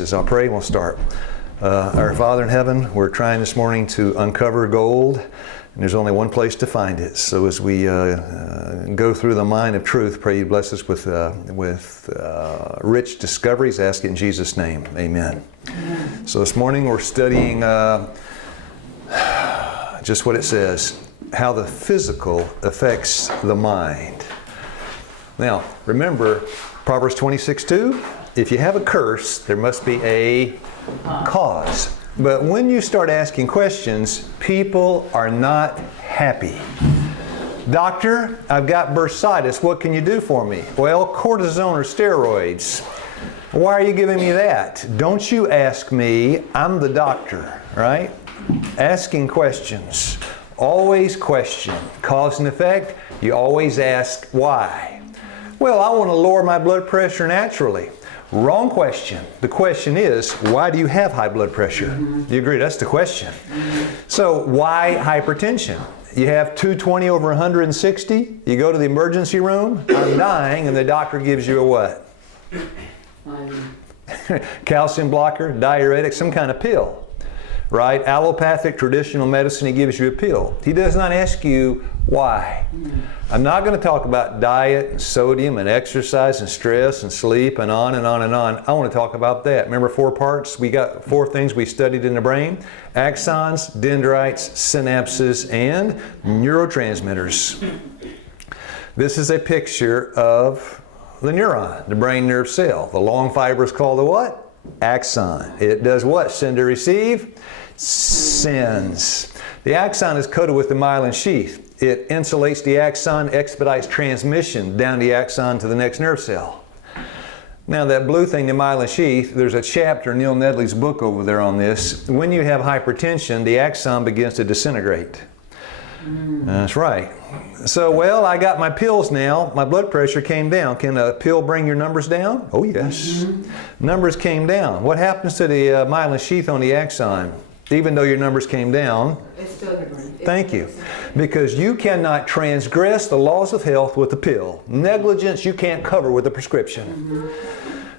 I'll pray and we'll start. Our Father in heaven, we're trying this morning to uncover gold, and there's only one place to find it. So as we go through the mine of truth, pray you bless us with rich discoveries. Ask it in Jesus' name. Amen. So this morning we're studying just what it says, how the physical affects the mind. Now, remember Proverbs 26:2. If you have a curse, there must be a cause. But when you start asking questions, people are not happy. Doctor, I've got bursitis. What can you do for me? Well, cortisone or steroids. Why are you giving me that? Don't you ask me. I'm the doctor, right? Asking questions. Always question. Cause and effect, you always ask why. Well, I want to lower my blood pressure naturally. Wrong question. The question is, why do you have high blood pressure? You agree? That's the question. So why hypertension? You have 220 over 160. You go to the emergency room. I'm dying, and the doctor gives you a what? Calcium blocker, diuretic, some kind of pill. Right? Allopathic, traditional medicine, he gives you a pill. He does not ask you why. I'm not going to talk about diet and sodium and exercise and stress and sleep and on and on and on. I want to talk about that. Remember 4 parts? We got 4 things we studied in the brain. Axons, dendrites, synapses, and neurotransmitters. This is a picture of the neuron, the brain nerve cell. The long fiber is called the what? Axon. It does what? Send or receive? Sends. The axon is coated with the myelin sheath. It insulates the axon, expedites transmission down the axon to the next nerve cell. Now that blue thing, the myelin sheath, there's a chapter in Neil Nedley's book over there on this. When you have hypertension, the axon begins to disintegrate. That's right. So, well, I got my pills now. My blood pressure came down. Can a pill bring your numbers down? Oh, yes. Numbers came down. What happens to the myelin sheath on the axon? Even though your numbers came down, it's still in the brain. Thank you. Because you cannot transgress the laws of health with a pill. Negligence you can't cover with a prescription.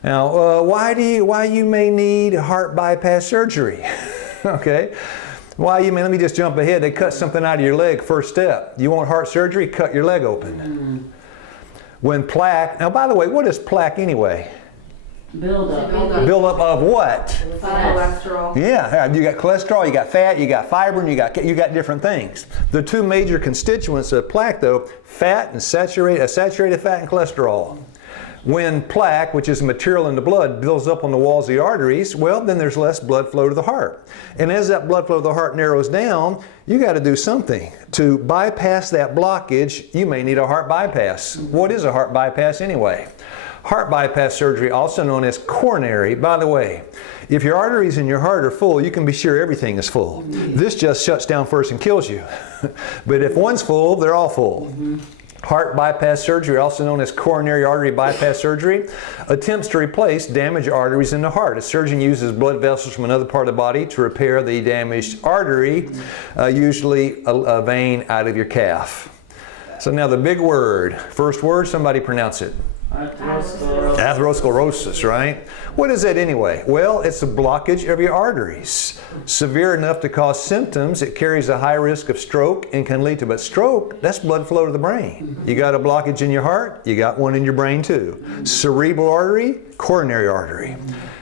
Now, why you may need heart bypass surgery? Okay. Why you may, let me just jump ahead. They cut something out of your leg, first step. You want heart surgery? Cut your leg open. When plaque, now by the way, what is plaque anyway? Build up of what? Cholesterol. Yeah, you got cholesterol, you got fat, you got fibrin, you got different things. The 2 major constituents of plaque, though, fat and saturated fat and cholesterol. When plaque, which is material in the blood, builds up on the walls of the arteries, well, then there's less blood flow to the heart. And as that blood flow to the heart narrows down, you got to do something. To bypass that blockage, you may need a heart bypass. What is a heart bypass anyway? Heart bypass surgery, also known as coronary. By the way, if your arteries in your heart are full, you can be sure everything is full. This just shuts down first and kills you. But if one's full, they're all full. Heart bypass surgery, also known as coronary artery bypass surgery, attempts to replace damaged arteries in the heart. A surgeon uses blood vessels from another part of the body to repair the damaged artery, usually a vein out of your calf. So now the big word, first word, somebody pronounce it. Atherosclerosis, right? What is that anyway? Well, it's a blockage of your arteries. Severe enough to cause symptoms. It carries a high risk of stroke and can lead to, but stroke, that's blood flow to the brain. You got a blockage in your heart, you got one in your brain too. Cerebral artery, coronary artery.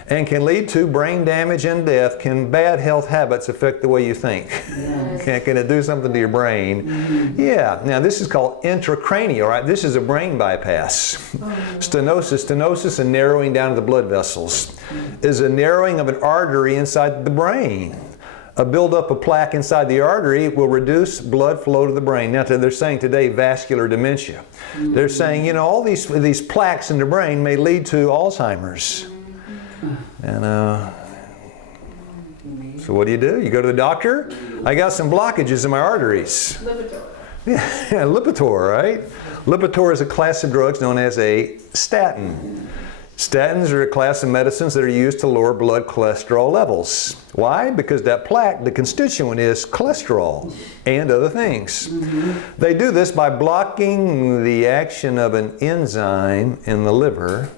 And can lead to brain damage and death. Can bad health habits affect the way you think? Yes. Can it do something to your brain? Yeah. Now this is called intracranial, right? This is a brain bypass. Stenosis, a narrowing down of the blood vessels, is a narrowing of an artery inside the brain. A buildup of plaque inside the artery will reduce blood flow to the brain. Now they're saying today vascular dementia. They're saying, you know, all these plaques in the brain may lead to Alzheimer's. And so what do? You go to the doctor. I got some blockages in my arteries. Lipitor. Yeah, Lipitor, right? Lipitor is a class of drugs known as a statin. Statins are a class of medicines that are used to lower blood cholesterol levels. Why? Because that plaque, the constituent is cholesterol and other things. They do this by blocking the action of an enzyme in the liver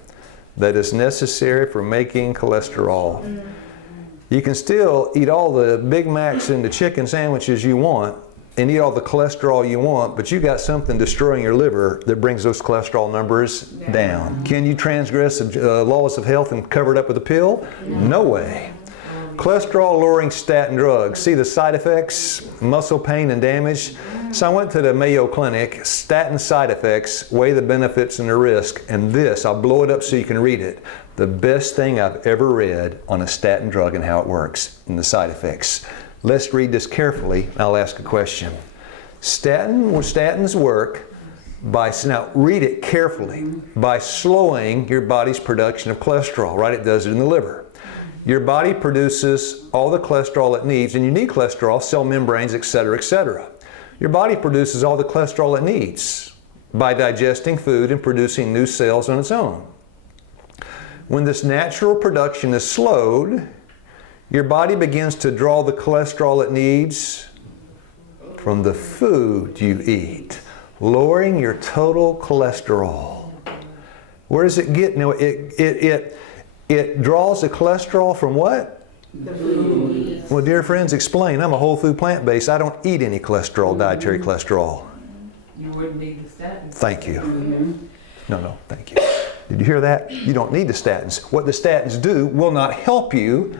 that is necessary for making cholesterol. You can still eat all the Big Macs and the chicken sandwiches you want and eat all the cholesterol you want, but you got something destroying your liver that brings those cholesterol numbers down. Can you transgress the laws of health and cover it up with a pill? No way. Cholesterol-lowering statin drugs. See the side effects? Muscle pain and damage. So I went to the Mayo Clinic. Statin side effects, weigh the benefits and the risk. And this, I'll blow it up so you can read it. The best thing I've ever read on a statin drug and how it works and the side effects. Let's read this carefully. I'll ask a question. Statins work by, now read it carefully, by slowing your body's production of cholesterol, right? It does it in the liver. Your body produces all the cholesterol it needs, and you need cholesterol, cell membranes, etc., etc. Your body produces all the cholesterol it needs by digesting food and producing new cells on its own. When this natural production is slowed, your body begins to draw the cholesterol it needs from the food you eat, lowering your total cholesterol. Where does it get? No, it draws the cholesterol from what? The food. Well, dear friends, explain. I'm a whole food plant-based. I don't eat any cholesterol, dietary cholesterol. You wouldn't need the statins. Thank you. No, thank you. Did you hear that? You don't need the statins. What the statins do will not help you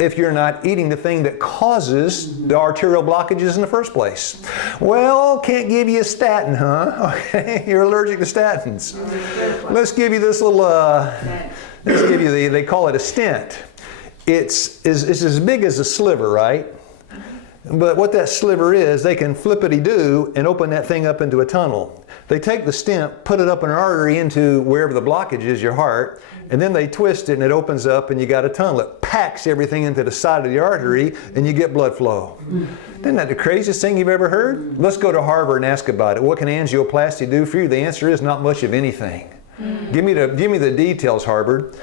if you're not eating the thing that causes the arterial blockages in the first place. Well, can't give you a statin, huh? Okay, you're allergic to statins. Let's give you this little, let's give you they call it a stent. It's as big as a sliver, right? But what that sliver is, they can flippity-do and open that thing up into a tunnel. They take the stent, put it up an artery into wherever the blockage is, your heart, and then they twist it and it opens up and you got a tunnel. It packs everything into the side of the artery and you get blood flow. Isn't that the craziest thing you've ever heard? Let's go to Harvard and ask about it. What can angioplasty do for you? The answer is not much of anything. Give me the details, Harvard.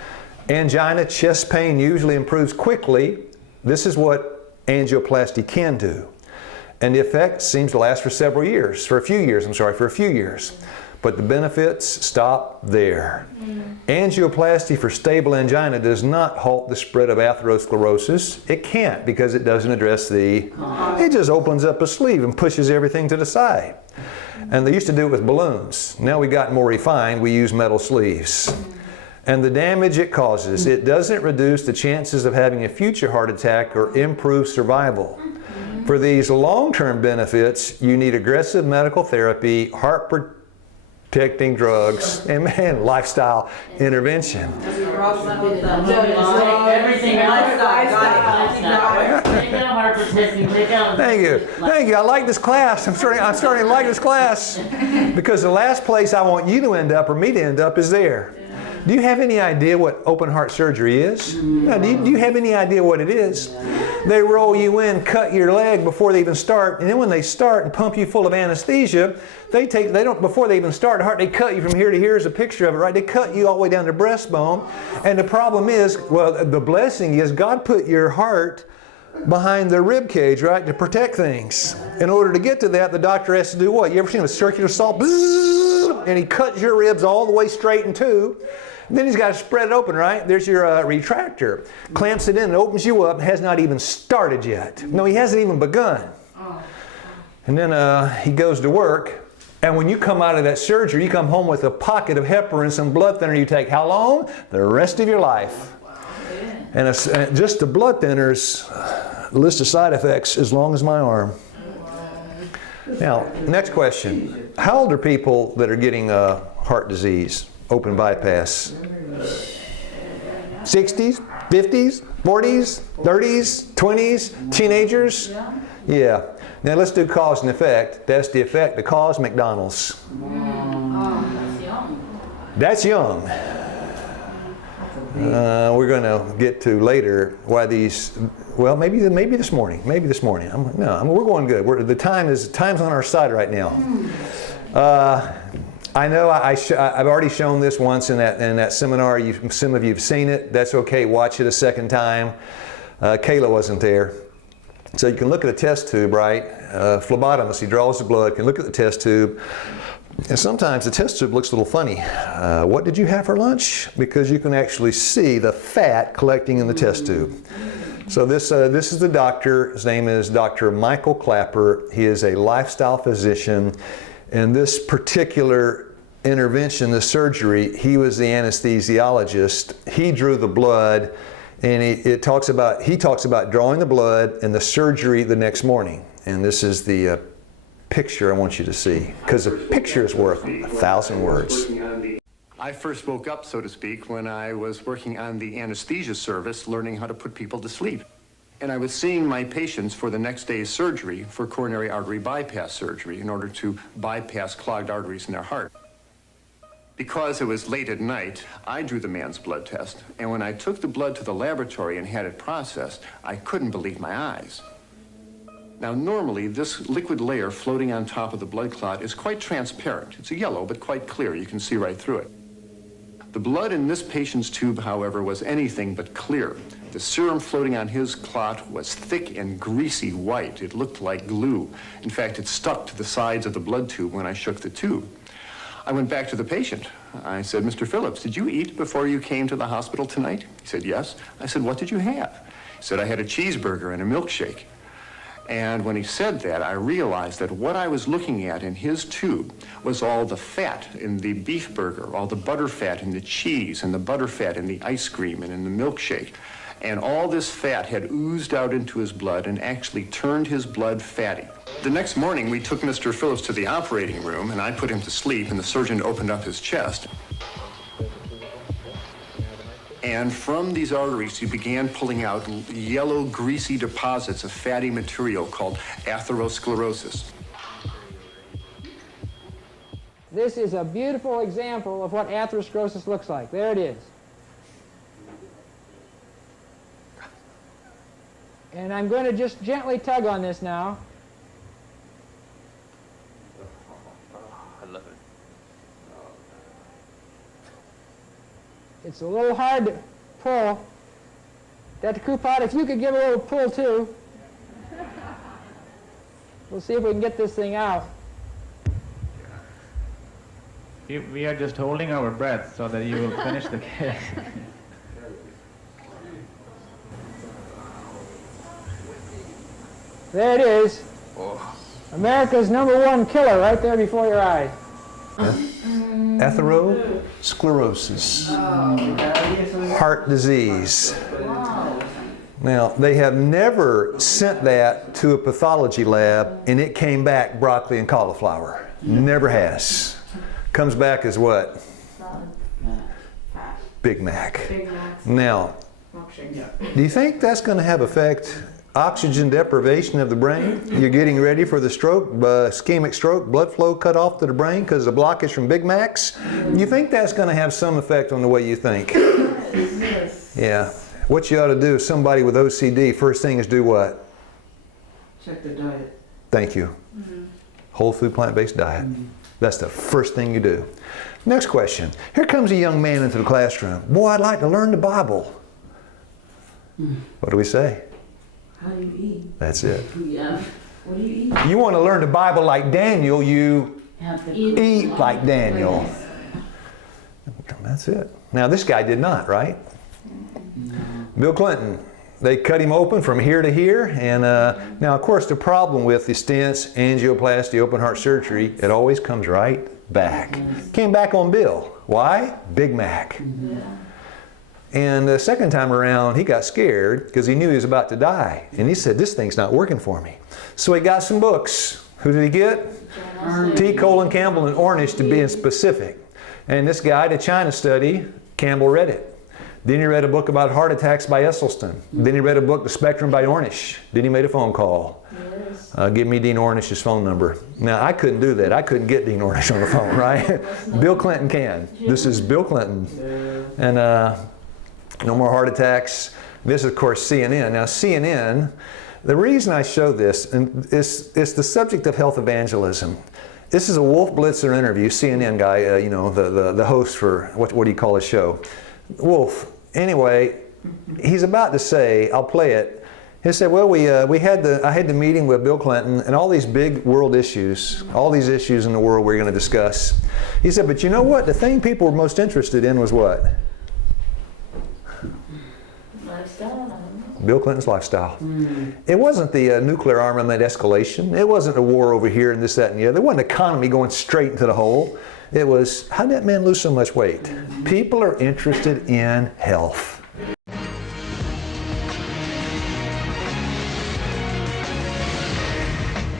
Angina, chest pain usually improves quickly. This is what angioplasty can do. And the effect seems to last for a few years. But the benefits stop there. Angioplasty for stable angina does not halt the spread of atherosclerosis. It can't because it doesn't address it just opens up a sleeve and pushes everything to the side. And they used to do it with balloons. Now we got more refined, we use metal sleeves. And the damage it causes, it doesn't reduce the chances of having a future heart attack or improve survival. For these long-term benefits, you need aggressive medical therapy, heart protecting drugs, and lifestyle intervention. Everything lifestyle. Thank you. I like this class. I'm starting to like this class because the last place I want you to end up or me to end up is there. Do you have any idea what open heart surgery is? No, do you have any idea what it is? They roll you in, cut your leg before they even start, and then when they start and pump you full of anesthesia, before they even start the heart, they cut you from here to here. Here's a picture of it, right? They cut you all the way down to breastbone, and the problem is, well, the blessing is God put your heart behind the rib cage, right, to protect things. In order to get to that, the doctor has to do what? You ever seen a circular saw? And he cuts your ribs all the way straight in two. Then he's got to spread it open, right? There's your retractor. Clamps it in and opens you up. Has not even started yet. No, he hasn't even begun. And then he goes to work. And when you come out of that surgery, you come home with a pocket of heparin, some blood thinner you take. How long? The rest of your life. And just the blood thinners, list of side effects as long as my arm. Now, next question. How old are people that are getting heart disease? Open bypass. 60s, 50s, 40s, 30s, 20s, teenagers? Yeah. Now let's do cause and effect. That's the effect. The cause, McDonald's. That's young. We're going to get to later why these. Well, maybe this morning. We're going good. Time's on our side right now. I know I've already shown this once in that seminar. Some of you have seen it. That's okay. Watch it a second time. Kayla wasn't there. So you can look at a test tube, right? Phlebotomist, he draws the blood, can look at the test tube. And sometimes the test tube looks a little funny. What did you have for lunch? Because you can actually see the fat collecting in the test tube. So this is the doctor. His name is Dr. Michael Clapper. He is a lifestyle physician. And this particular intervention, the surgery, he was the anesthesiologist. He drew the blood, and he talks about drawing the blood and the surgery the next morning. And this is the picture I want you to see, because a picture is worth 1,000 words. I first woke up, so to speak, when I was working on the anesthesia service, learning how to put people to sleep. And I was seeing my patients for the next day's surgery for coronary artery bypass surgery in order to bypass clogged arteries in their heart. Because it was late at night, I drew the man's blood test. And when I took the blood to the laboratory and had it processed, I couldn't believe my eyes. Now, normally, this liquid layer floating on top of the blood clot is quite transparent. It's a yellow, but quite clear. You can see right through it. The blood in this patient's tube, however, was anything but clear. The serum floating on his clot was thick and greasy white. It looked like glue. In fact, it stuck to the sides of the blood tube when I shook the tube. I went back to the patient. I said, Mr. Phillips, did you eat before you came to the hospital tonight? He said, yes. I said, what did you have? He said, I had a cheeseburger and a milkshake. And when he said that, I realized that what I was looking at in his tube was all the fat in the beef burger, all the butter fat in the cheese, and the butter fat in the ice cream and in the milkshake. And all this fat had oozed out into his blood and actually turned his blood fatty. The next morning, we took Mr. Phillips to the operating room, and I put him to sleep, and the surgeon opened up his chest. And from these arteries, he began pulling out yellow, greasy deposits of fatty material called atherosclerosis. This is a beautiful example of what atherosclerosis looks like. There it is. And I'm going to just gently tug on this now. I love it. It's a little hard to pull. Dr. Coupot, if you could give a little pull too. We'll see if we can get this thing out. We are just holding our breath so that you will finish the case. There it is. America's #1 killer right there before your eyes. Atherosclerosis, heart disease. Now, they have never sent that to a pathology lab and it came back broccoli and cauliflower. Never has. Comes back as what? Big Mac. Now, do you think that's going to have effect? Oxygen deprivation of the brain? You're getting ready for the stroke, ischemic stroke, blood flow cut off to the brain because of blockage from Big Macs? You think that's going to have some effect on the way you think? Yes. Yeah. What you ought to do, somebody with OCD, first thing is do what? Check the diet. Thank you. Whole food, plant-based diet. That's the first thing you do. Next question. Here comes a young man into the classroom. Boy, I'd like to learn the Bible. What do we say? How do you eat? That's it. Yeah. What do you eat? You want to learn the Bible like Daniel, you Have to eat like Daniel. That's it. Now, this guy did not, right? Bill Clinton. They cut him open from here to here. And now, of course, the problem with the stents, angioplasty, open heart surgery, it always comes right back. Came back on Bill. Why? Big Mac. And the second time around, he got scared because he knew he was about to die. And he said, this thing's not working for me. So he got some books. Who did he get? T. Colin Campbell and Ornish, to be specific. And this guy, the China study, Campbell read it. Then he read a book about heart attacks by Esselstyn. Then he read a book, The Spectrum by Ornish. Then he made a phone call. Give me Dean Ornish's phone number. Now, I couldn't do that. I couldn't get Dean Ornish on the phone, right? Bill Clinton can. This is Bill Clinton. And no more heart attacks. This is, of course, CNN. Now, CNN, the reason I show this is the subject of health evangelism. This is a Wolf Blitzer interview, CNN guy, the host for, what do you call his show? Wolf. Anyway, he's about to say, I'll play it, He said, well, I had the meeting with Bill Clinton and all these big world issues, all these issues in the world we're going to discuss. He said, but you know what? The thing people were most interested in was what? Lifestyle. Bill Clinton's lifestyle. It wasn't the nuclear armament escalation. It wasn't a war over here and this, that, and the other. It wasn't the economy going straight into the hole. It was, how did that man lose so much weight? People are interested in health.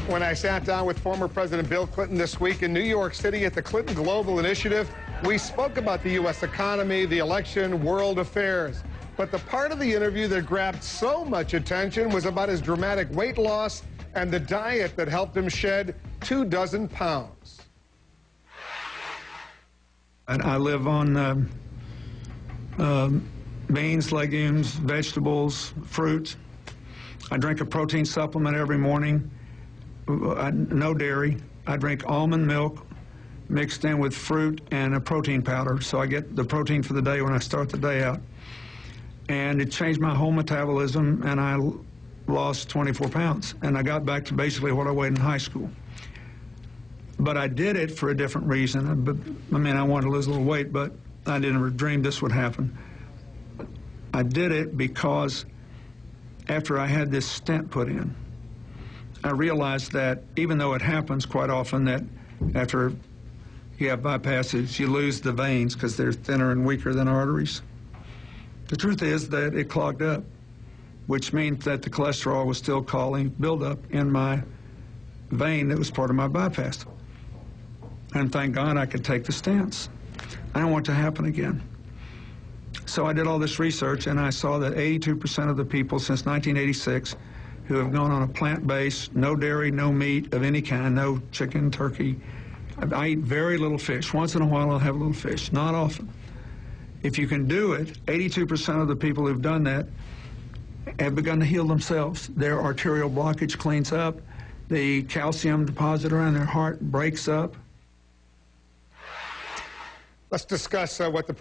When I sat down with former President Bill Clinton this week in New York City at the Clinton Global Initiative, we spoke about the U.S. economy, the election, world affairs. But the part of the interview that grabbed so much attention was about his dramatic weight loss and the diet that helped him shed 24 pounds. I live on beans, legumes, vegetables, fruit. I drink a protein supplement every morning. No dairy. I drink almond milk mixed in with fruit and a protein powder, so I get the protein for the day when I start the day out. And it changed my whole metabolism, and I lost 24 pounds. And I got back to basically what I weighed in high school. But I did it for a different reason. I mean, I wanted to lose a little weight, but I never dreamed this would happen. I did it because after I had this stent put in, I realized that even though it happens quite often that after you have bypasses, you lose the veins because they're thinner and weaker than arteries. The truth is that it clogged up, which means that the cholesterol was still causing buildup in my vein that was part of my bypass. And thank God I could take the stents. I don't want it to happen again. So I did all this research, and I saw that 82% of the people since 1986 who have gone on a plant-based, no dairy, no meat of any kind, no chicken, turkey. I eat very little fish. Once in a while I'll have a little fish, not often. If you can do it, 82% of the people who've done that have begun to heal themselves. Their arterial blockage cleans up. The calcium deposit around their heart breaks up. Let's discuss what the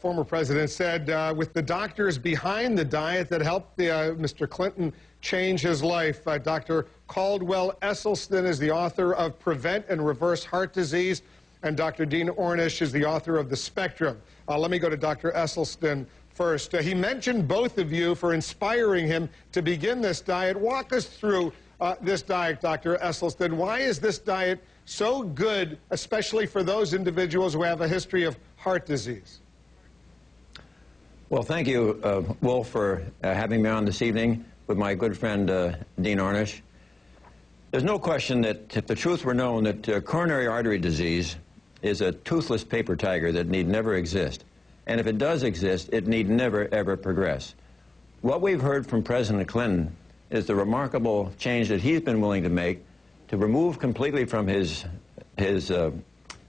former president said with the doctors behind the diet that helped Mr. Clinton change his life. Dr. Caldwell Esselstyn is the author of Prevent and Reverse Heart Disease, and Dr. Dean Ornish is the author of The Spectrum. Let me go to Dr. Esselstyn first. He mentioned both of you for inspiring him to begin this diet. Walk us through this diet, Dr. Esselstyn. Why is this diet so good, especially for those individuals who have a history of heart disease? Well, thank you, Wolf, for having me on this evening with my good friend Dean Ornish. There's no question that if the truth were known that coronary artery disease is a toothless paper tiger that need never exist. And if it does exist, it need never, ever progress. What we've heard from President Clinton is the remarkable change that he's been willing to make to remove completely from his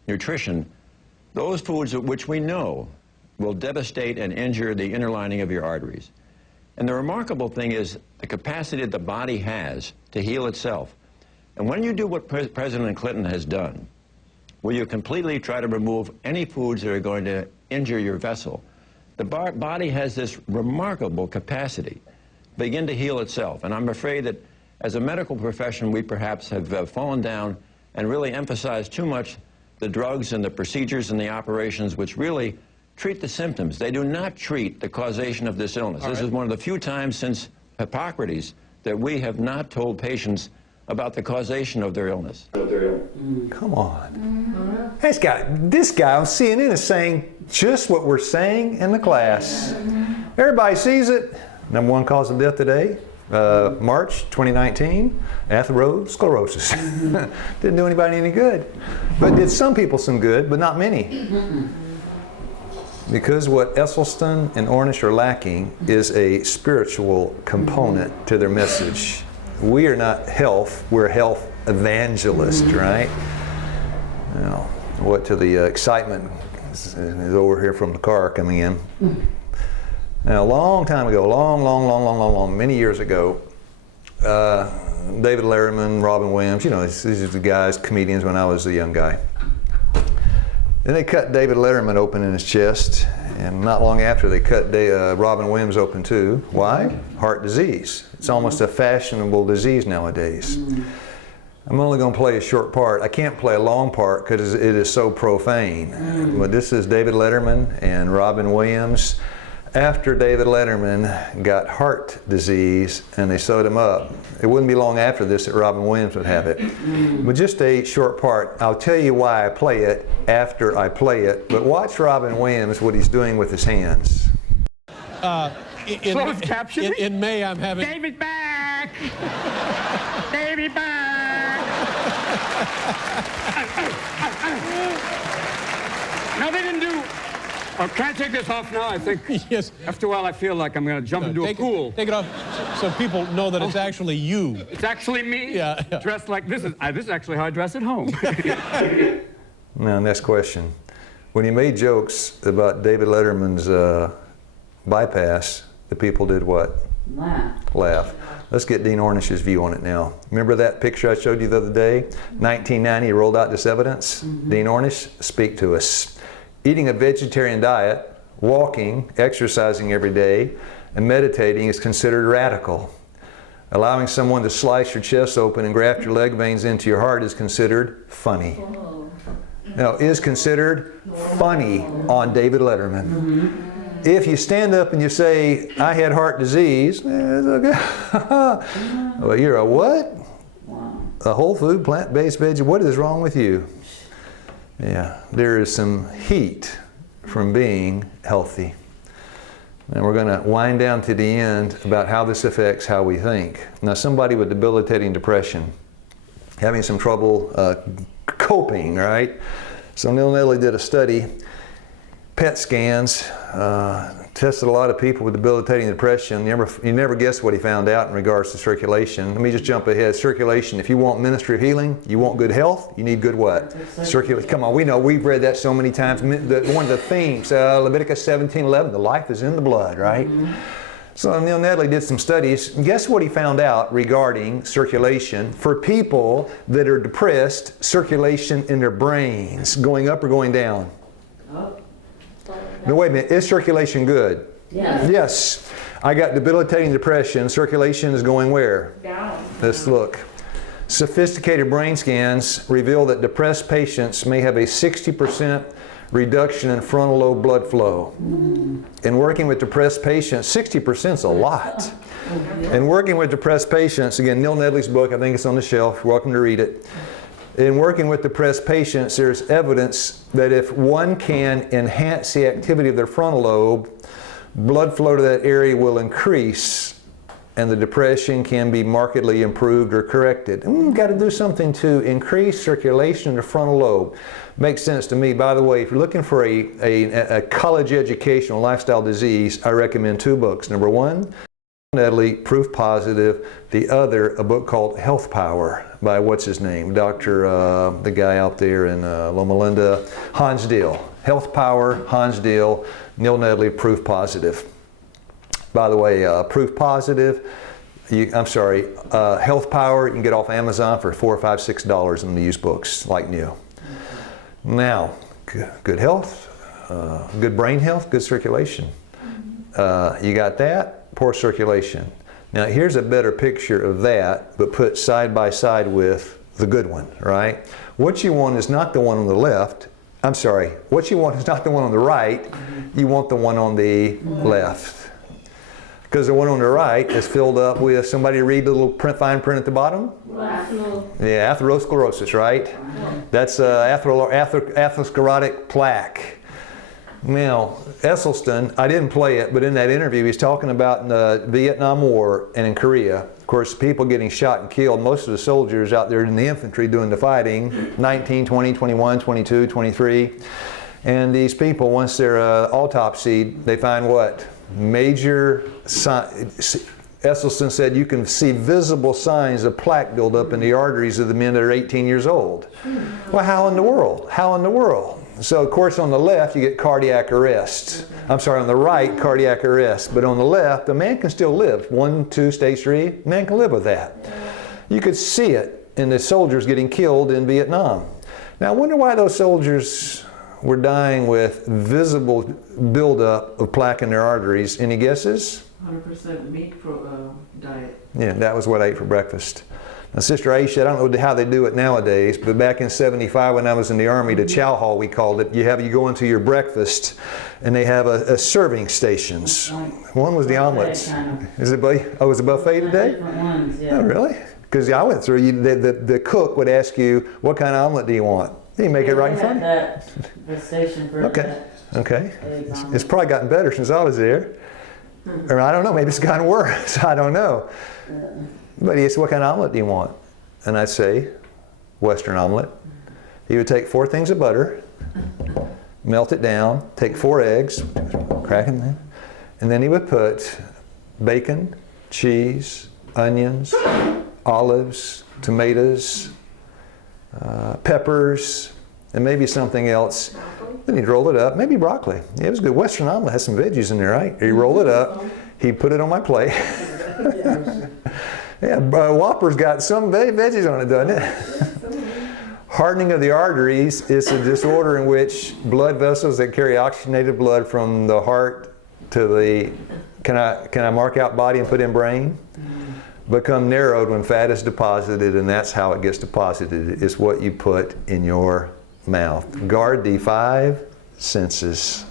nutrition those foods which we know will devastate and injure the inner lining of your arteries. And the remarkable thing is the capacity that the body has to heal itself. And when you do what President Clinton has done, where you completely try to remove any foods that are going to injure your vessel, the body has this remarkable capacity to begin to heal itself. And I'm afraid that as a medical profession, we perhaps have fallen down and really emphasized too much the drugs and the procedures and the operations which really treat the symptoms. They do not treat the causation of this illness. This is one of the few times since Hippocrates that we have not told patients about the causation of their illness. Come on. This guy on CNN is saying just what we're saying in the class. Everybody sees it. Number one cause of death today, March 2019, atherosclerosis. Didn't do anybody any good. But did some people some good, but not many. Because what Esselstyn and Ornish are lacking is a spiritual component to their message. We are not health, we're health evangelists, right? Now, what to the excitement is over here from the car coming in. Now, a long time ago, many years ago, David Letterman, Robin Williams, you know, these are the guys, comedians when I was a young guy. Then they cut David Letterman open in his chest, And not long after, they cut Robin Williams open too. Why? Heart disease. It's almost a fashionable disease nowadays. I'm only going to play a short part. I can't play a long part because it is so profane. But this is David Letterman and Robin Williams. After David Letterman got heart disease and they sewed him up, it wouldn't be long after this that Robin Williams would have it. But just a short part. I'll tell you why I play it after I play it. But watch Robin Williams, what he's doing with his hands. In May, I'm having... David back! David back! No, they didn't do... Oh, can I take this off now? I think Yes. after a while I feel like I'm going to jump into a pool. Take it off so people know that it's actually you. It's actually me? Yeah. Dressed like this. This is actually how I dress at home. Now, next question. When he made jokes about David Letterman's bypass, the people did what? Laugh. Let's get Dean Ornish's view on it now. Remember that picture I showed you the other day? 1990, he rolled out this evidence. Dean Ornish, speak to us. Eating a vegetarian diet, walking, exercising every day, and meditating is considered radical. Allowing someone to slice your chest open and graft your leg veins into your heart is considered funny. Now, is considered funny on David Letterman. If you stand up and you say, I had heart disease, it's okay. Well, you're a what? A whole food, plant-based veggie, what is wrong with you? Yeah, there is some heat from being healthy. And we're going to wind down to the end about how this affects how we think. Now, somebody with debilitating depression, having some trouble coping, right? So Neil Nedley did a study, PET scans, tested a lot of people with debilitating depression. You never guess what he found out in regards to circulation. Let me just jump ahead. Circulation, if you want ministry of healing, you want good health, you need good what? Circulation. Come on, we know, we've read that so many times. One of the themes, Leviticus 17:11, the life is in the blood, right? So Neil Nedley did some studies. Guess what he found out regarding circulation for people that are depressed, circulation in their brains, going up or going down? No, wait a minute. Is circulation good? Yes. Yes. I got debilitating depression. Circulation is going where? Down. Let's look. Sophisticated brain scans reveal that depressed patients may have a 60% reduction in frontal lobe blood flow. In working with depressed patients, 60% is a lot. In working with depressed patients, again, Neil Nedley's book, I think it's on the shelf. You're welcome to read it. In working with depressed patients, there's evidence that if one can enhance the activity of their frontal lobe, blood flow to that area will increase and the depression can be markedly improved or corrected. Got to do something to increase circulation in the frontal lobe. Makes sense to me. By the way, if you're looking for a college educational lifestyle disease, I recommend two books. Number one, Nedley, Proof Positive. The other, a book called Health Power by what's his name? The guy out there in Loma Linda, Hans Deal. Health Power, Hans Deal, Neil Nedley, Proof Positive. By the way, Proof Positive, Health Power, you can get off Amazon for $4 or $5, $6 in the used books, like new. Now, good health, good brain health, good circulation. You got that? Poor circulation. Now here's a better picture of that, but put side by side with the good one, right? What you want is not the one on the left. What you want is not the one on the right. You want the one on the left. Because the one on the right is filled up with, somebody read the little fine print at the bottom? Yeah, atherosclerosis, right? That's atherosclerotic plaque. Now, Esselstyn, I didn't play it, but in that interview he's talking about in the Vietnam War and in Korea. Of course, people getting shot and killed, most of the soldiers out there in the infantry doing the fighting, 19, 20, 21, 22, 23. And these people, once they're autopsied, they find what? Major Esselstyn said you can see visible signs of plaque buildup in the arteries of the men that are 18 years old. Well, how in the world? How in the world? So, of course, on the left, you get cardiac arrest. On the right, cardiac arrest. But on the left, the man can still live. 1, 2, stage 3, man can live with that. You could see it in the soldiers getting killed in Vietnam. Now, I wonder why those soldiers were dying with visible buildup of plaque in their arteries. Any guesses? 100% meat diet. Yeah, that was what I ate for breakfast. Now, Sister Aisha, I don't know how they do it nowadays, but back in '75 when I was in the Army, the chow hall we called it, you go into your breakfast and they have a serving stations. One was the omelets. Is it, was it buffet today? Different ones, yeah. Oh, really? Because I went through, the cook would ask you, what kind of omelet do you want? You make it right in front of you. The station for that. Okay. It's probably gotten better since I was there. Or I don't know, maybe it's gotten worse. I don't know. But he said, what kind of omelet do you want? And I'd say, Western omelet. He would take 4 things of butter, melt it down, take 4 eggs, crack them in, and then he would put bacon, cheese, onions, olives, tomatoes, peppers, and maybe something else. Then he'd roll it up, maybe broccoli. Yeah, it was good. Western omelet has some veggies in there, right? He'd roll it up, he'd put it on my plate. Yeah, Whopper's got some veggies on it, doesn't it? Hardening of the arteries is a disorder in which blood vessels that carry oxygenated blood from the heart to the, can I mark out body and put in brain? Become narrowed when fat is deposited, and that's how it gets deposited. It's what you put in your mouth. Guard the 5 senses.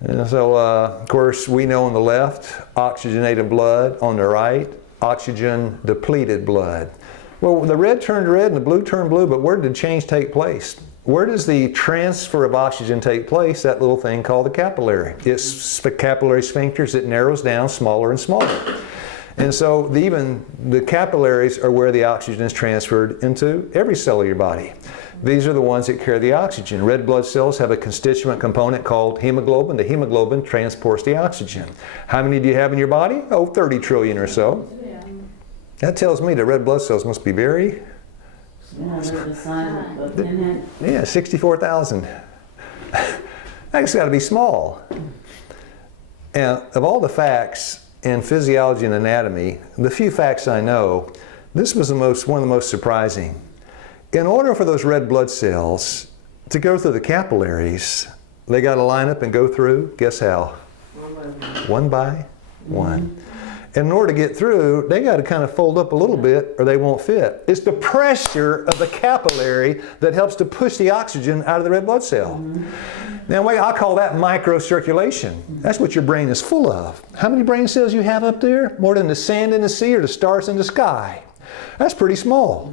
And so, of course, we know on the left, oxygenated blood. On the right, oxygen depleted blood. Well, the red turned red and the blue turned blue, but where did the change take place? Where does the transfer of oxygen take place? That little thing called the capillary. It's capillary sphincters. It narrows down smaller and smaller. And so even the capillaries are where the oxygen is transferred into every cell of your body. These are the ones that carry the oxygen. Red blood cells have a constituent component called hemoglobin. The hemoglobin transports the oxygen. How many do you have in your body? Oh, 30 trillion or so. That tells me the red blood cells must be very... Yeah, 64,000. That's got to be small. And of all the facts in physiology and anatomy, the few facts I know, this was one of the most surprising. In order for those red blood cells to go through the capillaries, they got to line up and go through, guess how? One by one. And in order to get through, they got to kind of fold up a little bit or they won't fit. It's the pressure of the capillary that helps to push the oxygen out of the red blood cell. Now, I call that microcirculation. That's what your brain is full of. How many brain cells you have up there? More than the sand in the sea or the stars in the sky. That's pretty small.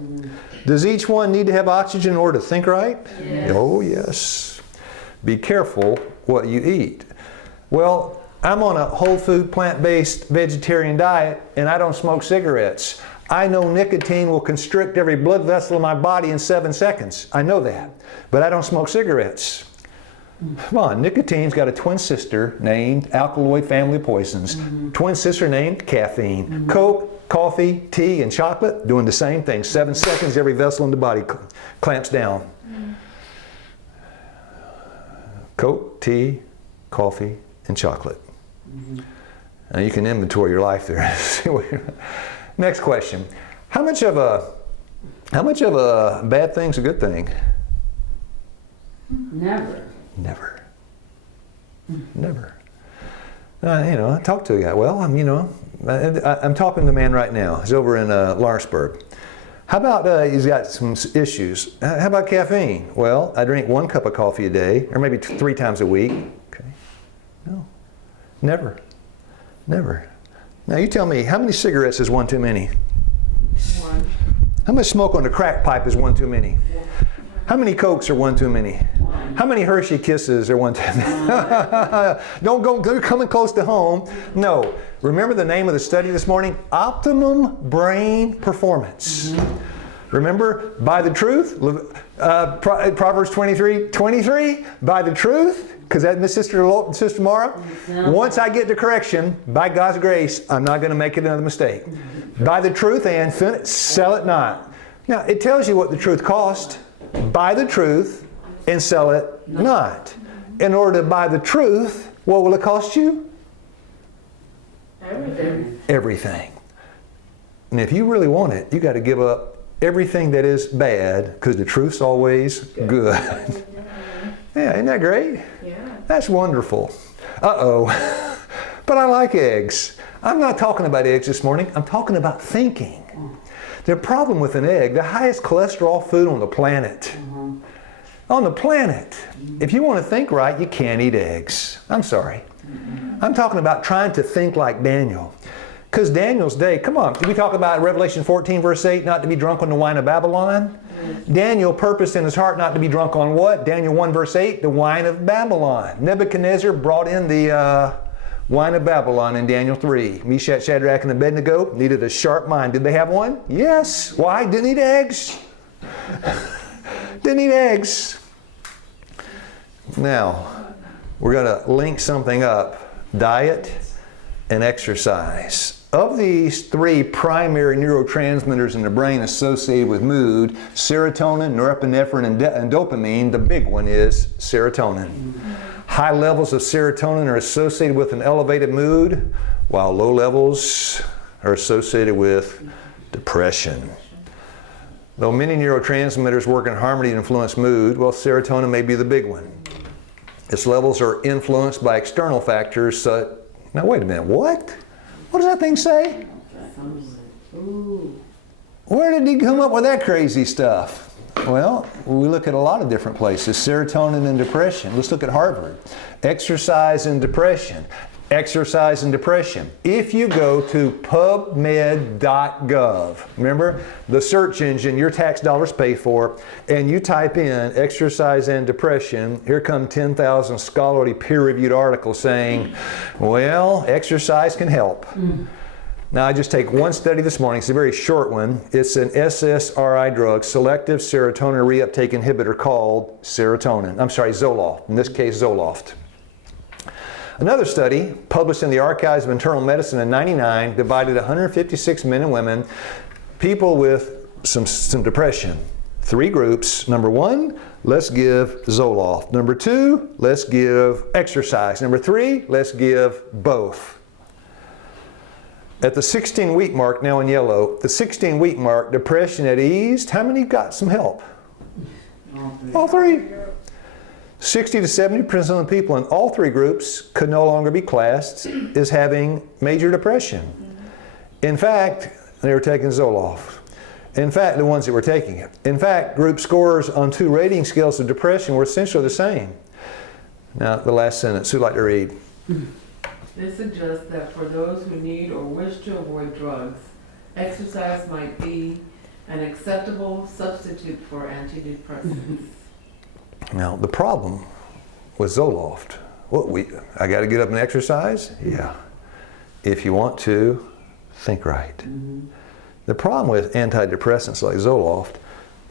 Does each one need to have oxygen in order to think right? Yes. Oh, yes. Be careful what you eat. Well, I'm on a whole food, plant-based vegetarian diet, and I don't smoke cigarettes. I know nicotine will constrict every blood vessel in my body in 7 seconds. I know that. But I don't smoke cigarettes. Come on, nicotine's got a twin sister named alkaloid family of poisons. Twin sister named caffeine. Coke, coffee, tea, and chocolate doing the same thing. 7 seconds, every vessel in the body clamps down. Coke, tea, coffee, and chocolate. Now you can inventory your life there. Next question. How much of a bad thing's a good thing? Never. Never. Never. I talked to a guy. Well, I'm talking to the man right now. He's over in Lawrenceburg. How about he's got some issues? How about caffeine? Well, I drink 1 cup of coffee a day, or maybe 3 times a week. Okay. No. Never. Never. Now you tell me, how many cigarettes is 1 too many? 1. How much smoke on the crack pipe is 1 too many? How many Cokes are 1 too many? How many Hershey Kisses are 1 too many? Don't go, they're coming close to home. No. Remember the name of the study this morning? Optimum brain performance. Remember, by the truth, Proverbs 23, by the truth, because that Sister Mara, once I get to correction, by God's grace, I'm not going to make it another mistake. Buy the truth and sell it not. Now, it tells you what the truth cost. Buy the truth and sell it not. In order to buy the truth, what will it cost you? Everything. Everything. And if you really want it, you got to give up everything that is bad, because the truth's always good. Yeah, isn't that great? Yeah. That's wonderful. Uh-oh. But I like eggs. I'm not talking about eggs this morning. I'm talking about thinking. The problem with an egg, the highest cholesterol food on the planet. On the planet. If you want to think right, you can't eat eggs. I'm sorry. I'm talking about trying to think like Daniel. Because Daniel's day, come on, did we talk about Revelation 14 verse 8, not to be drunk on the wine of Babylon? Daniel purposed in his heart not to be drunk on what? Daniel 1 verse 8, the wine of Babylon. Nebuchadnezzar brought in the wine of Babylon in Daniel 3. Meshach, Shadrach, and Abednego needed a sharp mind. Did they have one? Yes. Why? Didn't eat eggs. Didn't eat eggs. Now, we're going to link something up. Diet and exercise. Of these three primary neurotransmitters in the brain associated with mood, serotonin, norepinephrine, and dopamine, the big one is serotonin. High levels of serotonin are associated with an elevated mood, while low levels are associated with depression. Though many neurotransmitters work in harmony to influence mood, well, serotonin may be the big one. Its levels are influenced by external factors. Now, wait a minute, what? What does that thing say? Where did he come up with that crazy stuff? Well, we look at a lot of different places. Serotonin and depression. Let's look at Harvard. Exercise and depression. Exercise and depression. If you go to pubmed.gov, remember the search engine your tax dollars pay for, and you type in exercise and depression, here come 10,000 scholarly peer-reviewed articles saying, well, exercise can help. Now, I just take one study this morning. It's a very short one. It's an SSRI drug, selective serotonin reuptake inhibitor called Zoloft. In this case, Zoloft. Another study, published in the Archives of Internal Medicine in '99, divided 156 men and women, people with some depression. 3 groups. Number 1, let's give Zoloft. Number 2, let's give exercise. Number 3, let's give both. At the 16-week mark, now in yellow, the 16-week mark, depression had eased. How many got some help? All 3. 60 to 70% of the people in all 3 groups could no longer be classed as having major depression. In fact, they were taking Zoloft. In fact, the ones that were taking it. In fact, group scores on 2 rating scales of depression were essentially the same. Now, the last sentence, who'd like to read? This suggests that for those who need or wish to avoid drugs, exercise might be an acceptable substitute for antidepressants. Now, the problem with Zoloft, I got to get up and exercise? Yeah. If you want to, think right. The problem with antidepressants like Zoloft,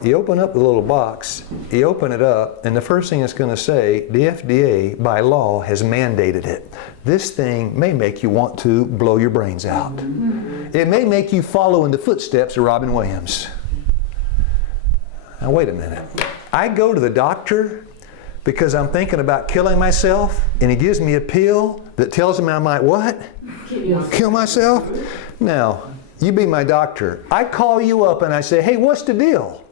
you open up the little box, you open it up, and the first thing it's going to say, the FDA, by law, has mandated it. This thing may make you want to blow your brains out. It may make you follow in the footsteps of Robin Williams. Now, wait a minute. I go to the doctor because I'm thinking about killing myself, and he gives me a pill that tells me I might what? Kill myself? Now, you be my doctor. I call you up and I say, hey, what's the deal?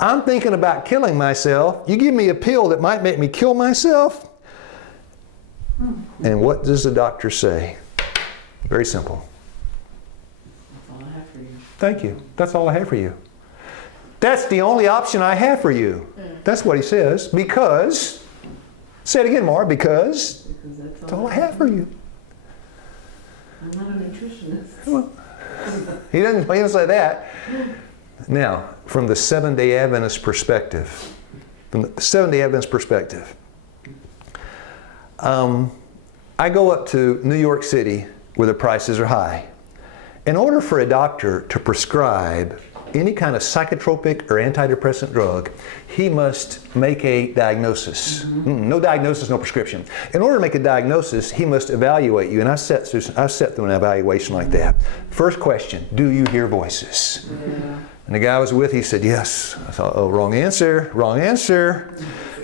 I'm thinking about killing myself. You give me a pill that might make me kill myself? And what does the doctor say? Very simple. That's all I have for you. Thank you. That's all I have for you. That's the only option I have for you. That's what he says. Because, say it again, Mar, because that's all I have for you. I'm not a nutritionist. Well, he doesn't say that. Now, from the Seventh-day Adventist perspective, I go up to New York City where the prices are high. In order for a doctor to prescribe any kind of psychotropic or antidepressant drug, he must make a diagnosis. No diagnosis, no prescription. In order to make a diagnosis, he must evaluate you, and I've sat through an evaluation like that. First question, do you hear voices? Yeah. And the guy I was with, he said, yes. I thought, oh, wrong answer, wrong answer.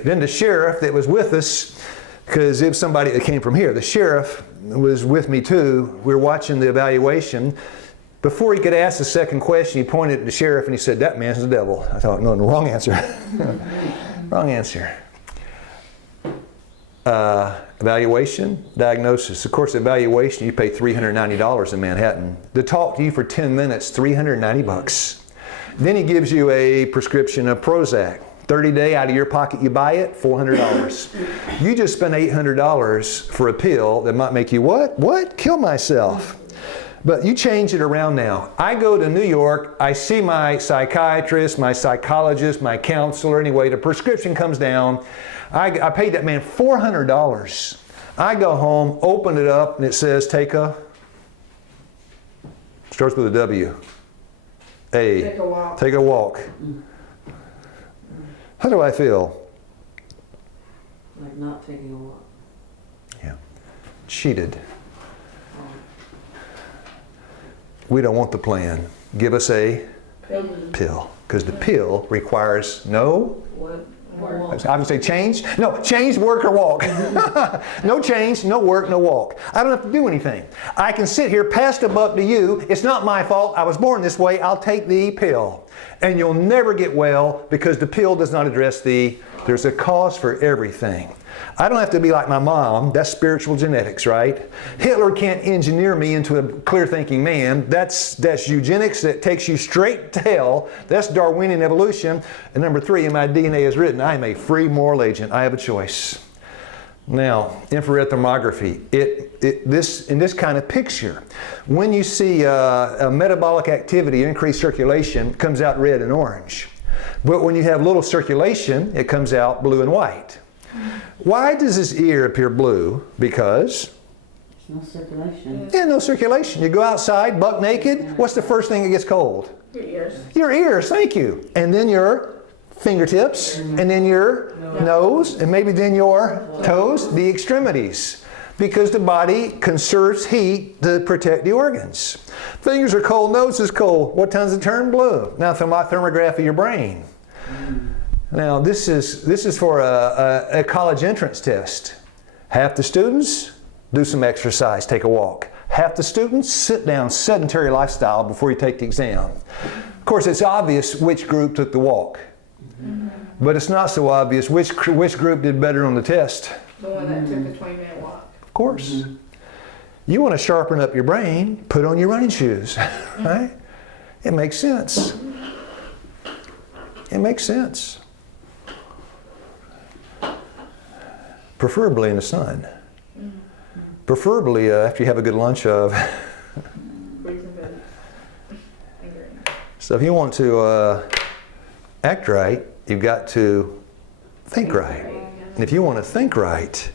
Then the sheriff that was with us, because it was somebody that came from here, the sheriff was with me too. We were watching the evaluation. Before he could ask the second question, he pointed at the sheriff and he said, that man's the devil. I thought, no, wrong answer. Wrong answer. Evaluation, diagnosis. Of course, evaluation, you pay $390 in Manhattan. To talk to you for 10 minutes, $390. Then he gives you a prescription of Prozac. 30-day out of your pocket, you buy it, $400. You just spent $800 for a pill that might make you what? What? Kill myself. But you change it around now. I go to New York, I see my psychiatrist, my psychologist, my counselor, anyway, the prescription comes down. I paid that man $400. I go home, open it up, and it says, take a, starts with a W. Take a walk. Take a walk. How do I feel? Like not taking a walk. Yeah. Cheated. We don't want the plan. Give us a pill. Because the pill requires no, I would say change. No, change, work, or walk. No change, no work, no walk. I don't have to do anything. I can sit here, pass the buck to you. It's not my fault. I was born this way. I'll take the pill. And you'll never get well because the pill does not address there's a cause for everything. I don't have to be like my mom. That's spiritual genetics, right? Hitler can't engineer me into a clear-thinking man. That's eugenics that takes you straight to hell. That's Darwinian evolution. And number 3, in my DNA is written, I am a free moral agent. I have a choice. Now, infrared thermography. In this kind of picture, when you see a metabolic activity, increased circulation, it comes out red and orange. But when you have little circulation, it comes out blue and white. Why does this ear appear blue? Because? No circulation. Yeah, no circulation. You go outside, buck naked, what's the first thing that gets cold? Your ears. Your ears, thank you. And then your fingertips, and then your nose, and maybe then your toes, the extremities. Because the body conserves heat to protect the organs. Fingers are cold, nose is cold. What time does it turn blue? Now, thermograph of your brain. Now, this is for a college entrance test. Half the students do some exercise, take a walk. Half the students sit down, sedentary lifestyle before you take the exam. Of course, it's obvious which group took the walk. But it's not so obvious which group did better on the test. The one that took a 20-minute walk. Of course. You want to sharpen up your brain, put on your running shoes, right? It makes sense. It makes sense. Preferably in the sun. Preferably after you have a good lunch of. So if you want to act right, you've got to think right. And if you want to think right,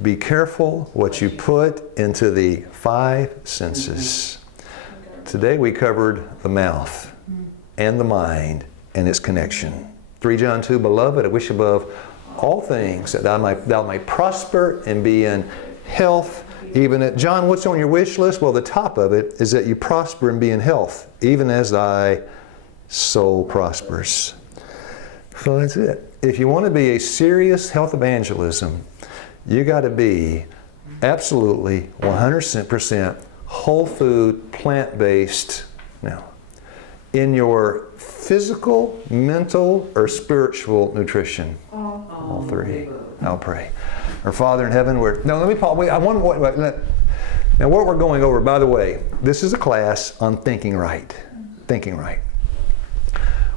be careful what you put into the 5 senses. Today we covered the mouth and the mind and its connection. 3 John 2, Beloved, I wish above all things that thou might prosper and be in health. Even at, John, what's on your wish list? Well, the top of it is that you prosper and be in health, even as thy soul prospers. So that's it. If you want to be a serious health evangelism, you got to be absolutely 100% whole food, plant-based. Now, in your physical, mental, or spiritual nutrition. All 3. I'll pray. Our Father in heaven, now let me pause. Wait, now what we're going over, by the way, this is a class on thinking right. Thinking right.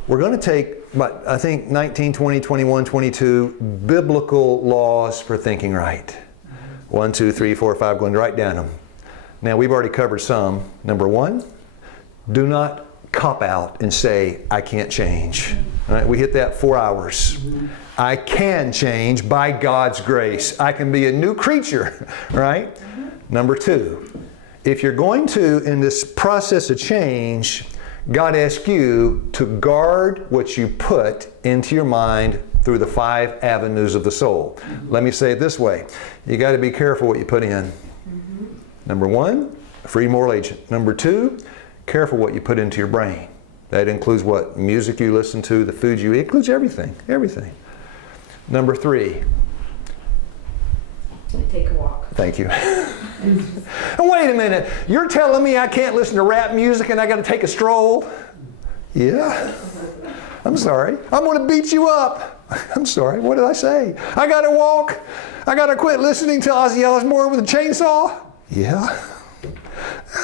We're going to take, I think, 19, 20, 21, 22 biblical laws for thinking right. 1, 2, 3, 4, 5, going to write down them. Now, we've already covered some. Number 1, do not cop out and say, I can't change. All right, we hit that 4 hours. I can change by God's grace. I can be a new creature, right? Number 2, if you're going to, in this process of change, God asks you to guard what you put into your mind through the 5 avenues of the soul. Let me say it this way. You got to be careful what you put in. Number 1, a free moral agent. Number 2, careful what you put into your brain. That includes what music you listen to, the food you eat, includes everything, everything. Number 3. Take a walk. Thank you. Wait a minute, you're telling me I can't listen to rap music and I got to take a stroll? Yeah. I'm sorry. I'm going to beat you up. I'm sorry. What did I say? I got to walk. I got to quit listening to Ozzy Osbourne with a chainsaw? Yeah.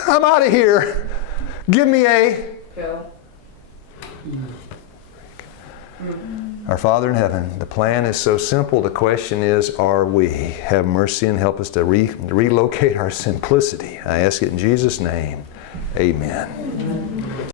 I'm out of here. Give me a... Phil. Our Father in heaven, the plan is so simple. The question is, are we? Have mercy and help us to relocate our simplicity. I ask it in Jesus' name. Amen.